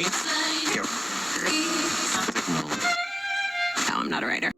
No, I'm not a writer.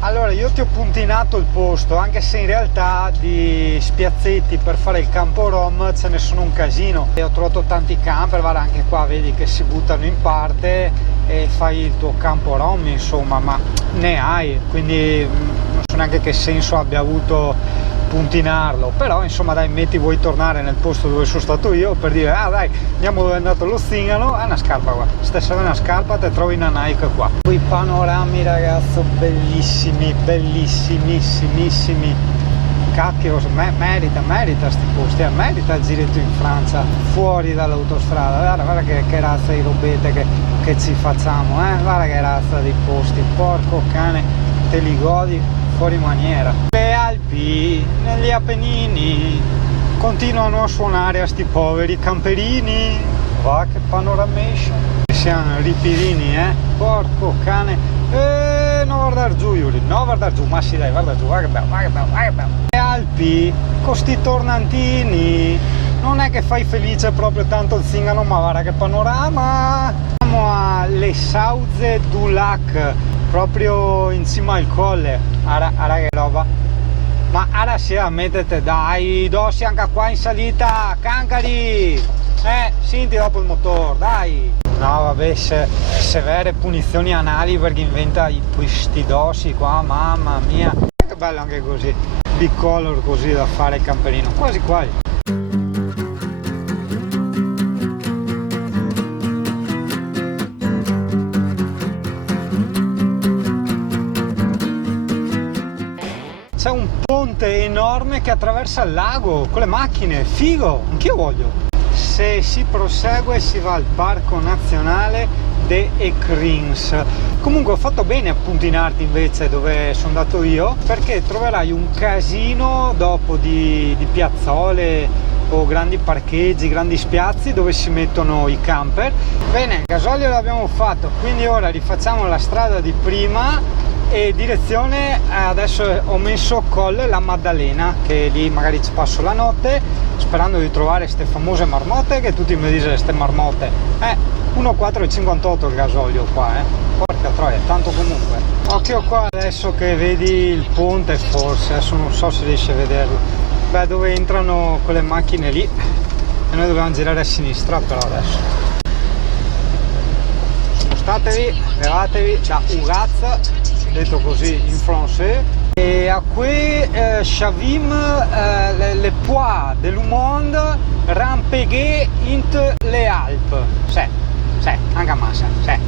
Allora, io ti ho puntinato il posto, anche se in realtà di spiazzetti per fare il campo rom ce ne sono un casino, e ho trovato tanti camper. Guarda, anche qua vedi che si buttano in parte e fai il tuo campo rom, insomma, ma ne hai, quindi non so neanche che senso abbia avuto puntinarlo. Però insomma dai, metti vuoi tornare nel posto dove sono stato io per dire ah dai, andiamo dove è andato lo Zingaro, una scarpa qua, stessa una scarpa te trovi una Nike qua. Quei panorami, ragazzo, bellissimi, bellissimissimissimi. Cacchio, merita sti posti, merita il giretto in Francia fuori dall'autostrada. Guarda che razza di robette che ci facciamo, guarda che razza di posti, porco cane, te li godi fuori maniera. Le Alpi, negli Appennini, continuano a suonare a sti poveri camperini. Va che panoramation, siamo ripidini, porco cane. No, guardar giù, Yuri, no, guardar giù, ma sì dai, guarda giù, guarda che bello, guarda che bello, guarda che bello. Le Alpi, con sti tornantini, non è che fai felice proprio tanto il Zingaro, ma guarda che panorama. Siamo a Le Sauze du Lac, proprio in cima al colle, ara che roba. Ma ora sì, mettete dai, dossi anche qua in salita, cancari, senti dopo il motore, dai. No vabbè, severe punizioni anali perché inventa questi dossi qua, mamma mia. Che bello anche così, bicolor così da fare il camperino, quasi quasi. C'è un ponte enorme che attraversa il lago con le macchine, figo, anch'io voglio. Se si prosegue si va al Parco Nazionale des Écrins. Comunque ho fatto bene a puntinarti invece dove sono andato io, perché troverai un casino dopo di piazzole o grandi parcheggi, grandi spiazzi dove si mettono i camper. Bene, il gasolio l'abbiamo fatto, quindi ora rifacciamo la strada di prima e direzione, adesso ho messo Colle la Maddalena, che lì magari ci passo la notte sperando di trovare queste famose marmotte, che tutti mi dicono queste marmotte. 1,458 il gasolio qua, porca troia, tanto comunque. Occhio qua adesso che vedi il ponte, forse adesso non so se riesci a vederlo, beh, dove entrano quelle macchine lì, e noi dobbiamo girare a sinistra. Però adesso spostatevi, levatevi da Ugaz, detto così in francese, e a qui Chavim le poids de le monde rampeghe int le Alpes. Sì, anche a massa, sì.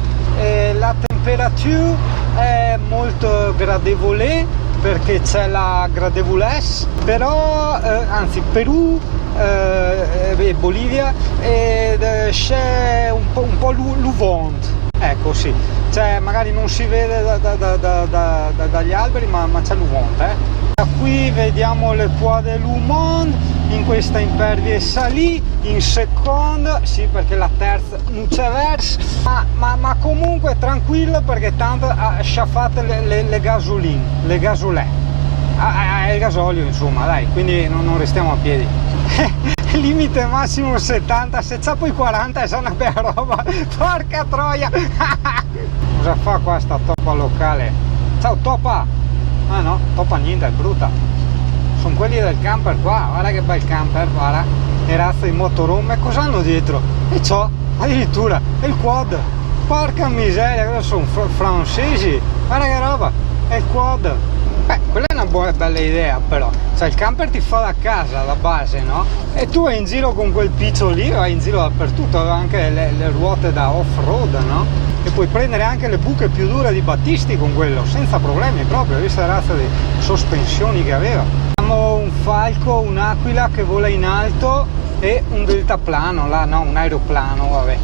La temperatura è molto gradevole perché c'è la gradevolezza, però anzi Perù e Bolivia, ed c'è un po' l'uvont, ecco, sì, cioè magari non si vede dagli alberi, ma c'è l'uvont, Da qui vediamo le poids de l'Umond, in questa impervie salì, in seconda, sì, perché la terza non c'è verso, ma comunque tranquillo, perché tanto sciaffate le gasoline, le gasolè, il gasolio insomma, dai, quindi non restiamo a piedi. Limite massimo 70, se c'ha poi 40 è una bella roba, porca troia. Cosa fa qua sta toppa locale? Ciao toppa! Ah no, toppa niente, è brutta. Sono quelli del camper qua, guarda che bel camper, guarda, le razze di motorhome, cosa hanno dietro? E ciò, addirittura, è il quad, porca miseria, cosa sono francesi, guarda che roba, è il quad. Quella è una bella idea, però, cioè il camper ti fa da casa, la base, no? E tu vai in giro con quel piccio lì, vai in giro dappertutto, aveva anche le ruote da off-road, no? E puoi prendere anche le buche più dure di Battisti con quello, senza problemi proprio, visto la razza di sospensioni che aveva. Abbiamo un falco, un'aquila che vola in alto e un deltaplano, là no, un aeroplano, vabbè,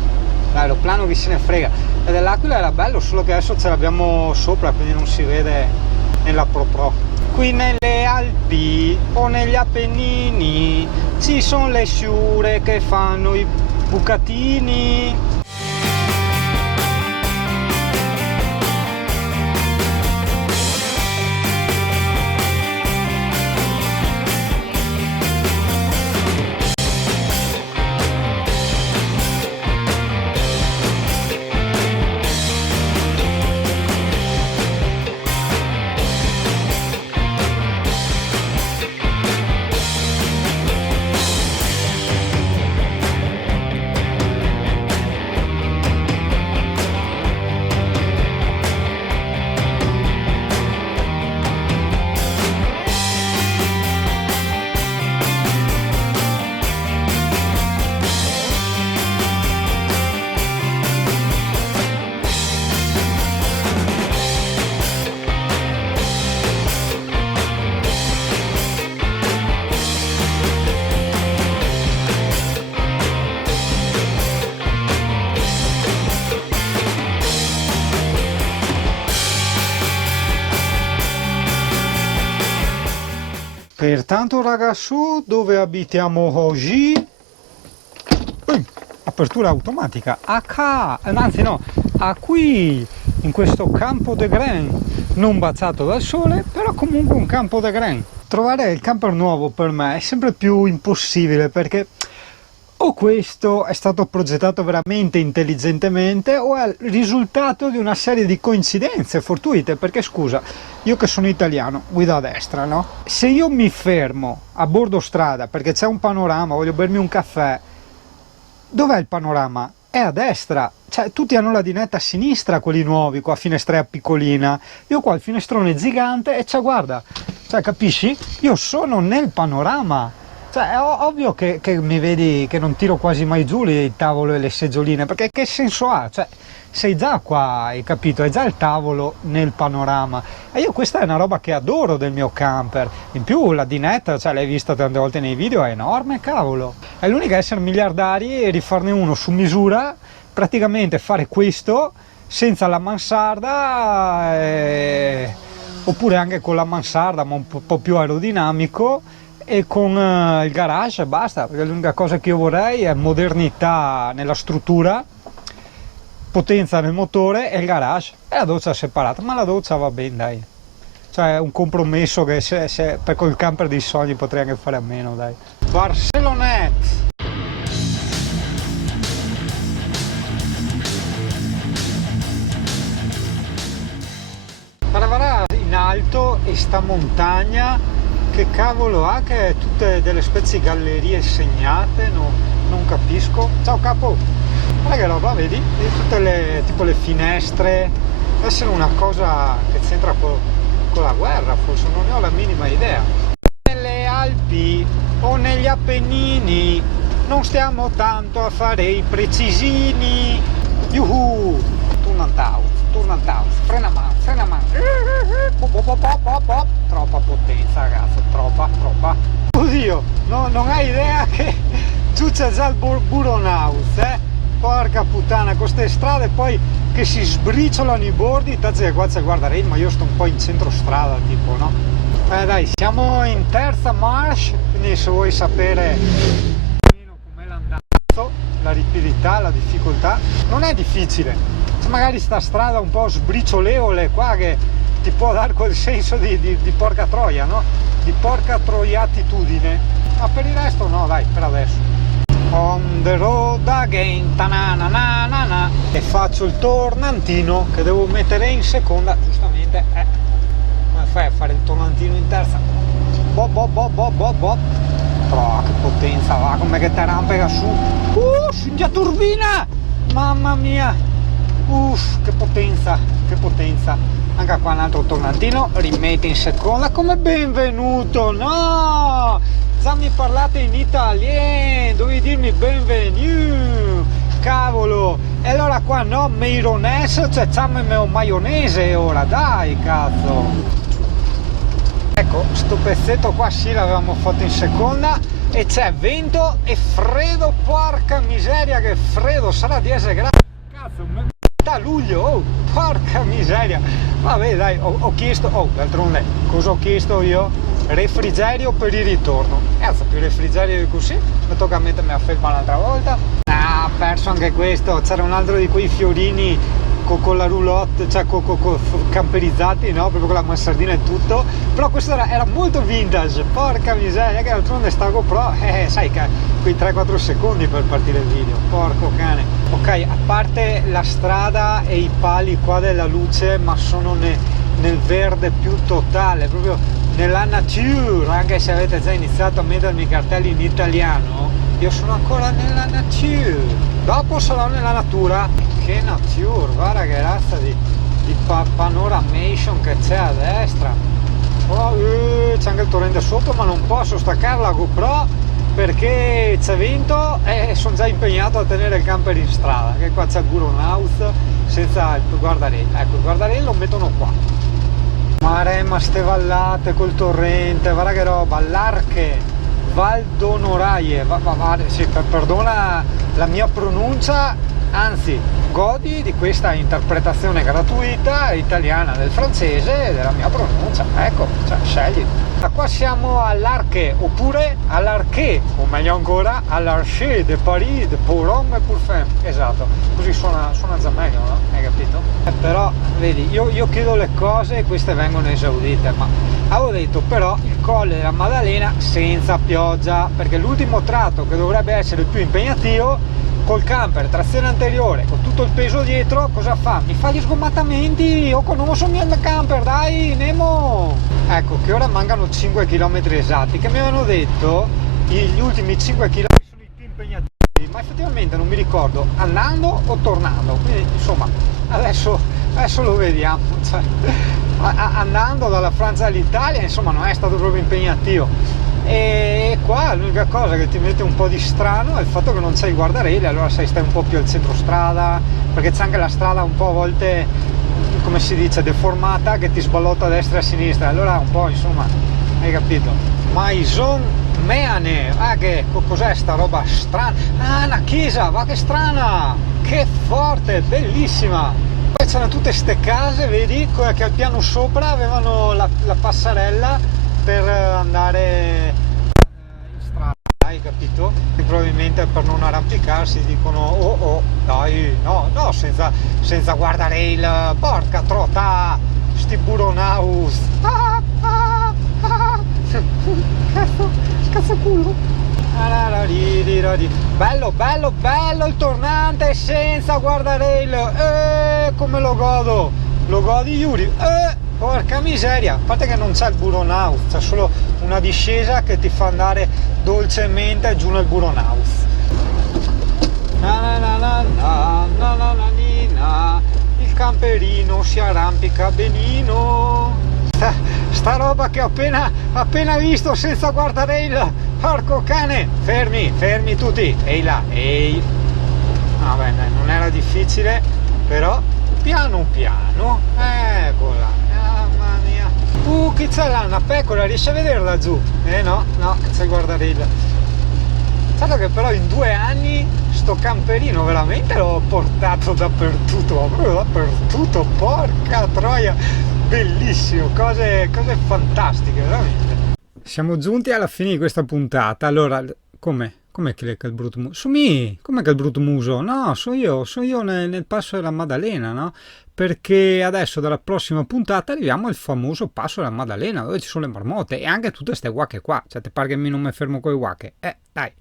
l'aeroplano chi se ne frega. E dell'aquila era bello, solo che adesso ce l'abbiamo sopra, quindi non si vede nella Pro. Qui nelle Alpi o negli Appennini ci sono le sciure che fanno i bucatini. Pertanto ragazzu, dove abitiamo oggi? Apertura automatica, anzi no, a qui, in questo campo de Gren, non baciato dal sole, però comunque un campo de Gren. Trovare il camper nuovo per me è sempre più impossibile, perché o questo è stato progettato veramente intelligentemente o è il risultato di una serie di coincidenze fortuite, perché scusa, io che sono italiano, guido a destra, no? Se io mi fermo a bordo strada perché c'è un panorama, voglio bermi un caffè, dov'è il panorama? È a destra, cioè tutti hanno la dinetta a sinistra, quelli nuovi, qua finestrella piccolina, io qua il finestrone gigante e cioè guarda, cioè capisci? Io sono nel panorama. Cioè, è ovvio che mi vedi che non tiro quasi mai giù il tavolo e le seggioline, perché che senso ha? Cioè, sei già qua, hai capito? Hai già il tavolo nel panorama. E io questa è una roba che adoro del mio camper. In più la dinetta, cioè l'hai vista tante volte nei video, è enorme, cavolo. È l'unica a essere miliardari e rifarne uno su misura, praticamente fare questo senza la mansarda, oppure anche con la mansarda, ma un po' più aerodinamico, e con il garage basta, perché l'unica cosa che io vorrei è modernità nella struttura, potenza nel motore e il garage e la doccia separata, ma la doccia va bene, dai, cioè è un compromesso che se per quel camper dei sogni potrei anche fare a meno, dai. Barcelonette. Paravarà in alto e sta montagna che cavolo ha, che è tutte delle specie di gallerie segnate, non capisco. Ciao capo, guarda che roba, vedi? Tutte le tipo le finestre, deve essere una cosa che c'entra con la guerra, forse non ne ho la minima idea. Nelle Alpi o negli Appennini non stiamo tanto a fare i precisini. Yuhu! Turnantaus, frena mano. Troppa potenza, ragazzo, troppa. Oddio, no, non hai idea che ciuccia già il Buronaus, porca puttana, con queste strade poi che si sbriciolano i bordi, tazza che qua c'è, guarda, ma io sto un po' in centro strada, tipo, no? Dai, siamo in terza marcia, quindi se vuoi sapere com'è l'andazzo, la rapidità, la difficoltà, non è difficile. Magari sta strada un po' sbriciolevole qua che ti può dare quel senso di porca troia, no? Di porca troiatitudine, ma per il resto no, dai, per adesso. On the road again, tananana, e faccio il tornantino che devo mettere in seconda, giustamente, come fai a fare il tornantino in terza? Però che potenza, va, come che ti rampega su, scintilla turbina, mamma mia! Che potenza, anche qua un altro tornantino, rimette in seconda come benvenuto, no, già mi parlate in italiano, dovevi dirmi benvenuto, cavolo, e allora qua no, meironese, cioè c'hanno maionese ora, dai cazzo. Ecco, sto pezzetto qua sì l'avevamo fatto in seconda e c'è vento e freddo, porca miseria che freddo, sarà 10 gradi, cazzo, a luglio, porca miseria. Vabbè dai, ho chiesto, d'altronde cosa ho chiesto io? Refrigerio per il ritorno, cazzo, più refrigerio di così mi tocca mettermi a felpa un'altra volta. Ha perso anche questo, c'era un altro di quei fiorini con la roulotte, cioè camperizzati, no? Proprio con la mansardina e tutto, però questo era molto vintage, porca miseria, che d'altronde sta GoPro, sai che quei 3-4 secondi per partire il video, porco cane. Ok, a parte la strada e i pali qua della luce, ma sono nel verde più totale, proprio nella nature, anche se avete già iniziato a mettermi i cartelli in italiano, io sono ancora nella nature, dopo sarò nella natura. Che nature, guarda che razza di panoramation che c'è a destra, Oh, c'è anche il torrente sotto, ma non posso staccare la GoPro perché c'è vento e sono già impegnato a tenere il camper in strada, che qua c'è il Guronhaus senza il guardarello. Ecco, il guardarello lo mettono qua. Maremma, ste vallate col torrente, guarda che roba, l'Arche, Val d'Onoraie, sì, perdona la mia pronuncia, anzi godi di questa interpretazione gratuita italiana del francese e della mia pronuncia, ecco, cioè, scegli. Da qua siamo all'Arche, oppure all'Arche, o meglio ancora all'Arche de Paris de Pour-Homme et Pour-Femme, esatto, così suona già meglio, no? Hai capito? Però vedi, io chiedo le cose e queste vengono esaudite, ma avevo detto però il Colle della Maddalena senza pioggia, perché l'ultimo tratto che dovrebbe essere il più impegnativo, col camper, trazione anteriore, con tutto il peso dietro, cosa fa? Mi fa gli sgommattamenti, io conosco il mio camper, dai, Nemo! Ecco, che ora mancano 5 km esatti, che mi avevano detto gli ultimi 5 km sono i più impegnativi, ma effettivamente non mi ricordo andando o tornando, quindi insomma, adesso lo vediamo, cioè, andando dalla Francia all'Italia, insomma, non è stato proprio impegnativo. E qua l'unica cosa che ti mette un po' di strano è il fatto che non c'è il guardarelli, allora stai un po' più al centro strada, perché c'è anche la strada un po' a volte, come si dice, deformata, che ti sballotta a destra e a sinistra, allora un po', insomma, hai capito. Maison Meane, che cos'è sta roba strana? Ah, una chiesa, va che strana, che forte, bellissima. Poi c'erano tutte ste case, vedi, che al piano sopra avevano la passerella per andare in strada, hai capito? E probabilmente per non arrampicarsi dicono oh dai, no, senza guardarello, porca trota, sti Buronhaus, cazzo culo. Bello il tornante senza guardarello, come lo godi Yuri, porca miseria, a parte che non c'è il Buronhaus, c'è solo una discesa che ti fa andare dolcemente giù nel Buronhaus. Il camperino si arrampica benino. Sta roba che ho appena visto senza guardarello, porco cane, fermi tutti, ehi là, ehi. Vabbè, non era difficile, però piano eccola. Chi c'è là? Una pecora, riesci a vederla giù? No, c'è il guardarello. Certo che però in 2 anni sto camperino veramente l'ho portato dappertutto, ma proprio dappertutto, porca troia, bellissimo, cose fantastiche, veramente. Siamo giunti alla fine di questa puntata, allora, com'è che lecca il brutto muso? Com'è che il brutto muso? No, so io nel passo della Maddalena, no? Perché adesso dalla prossima puntata arriviamo al famoso passo della Maddalena, dove ci sono le marmotte e anche tutte ste guacche qua, cioè te pare che non mi fermo con le guacche? Dai.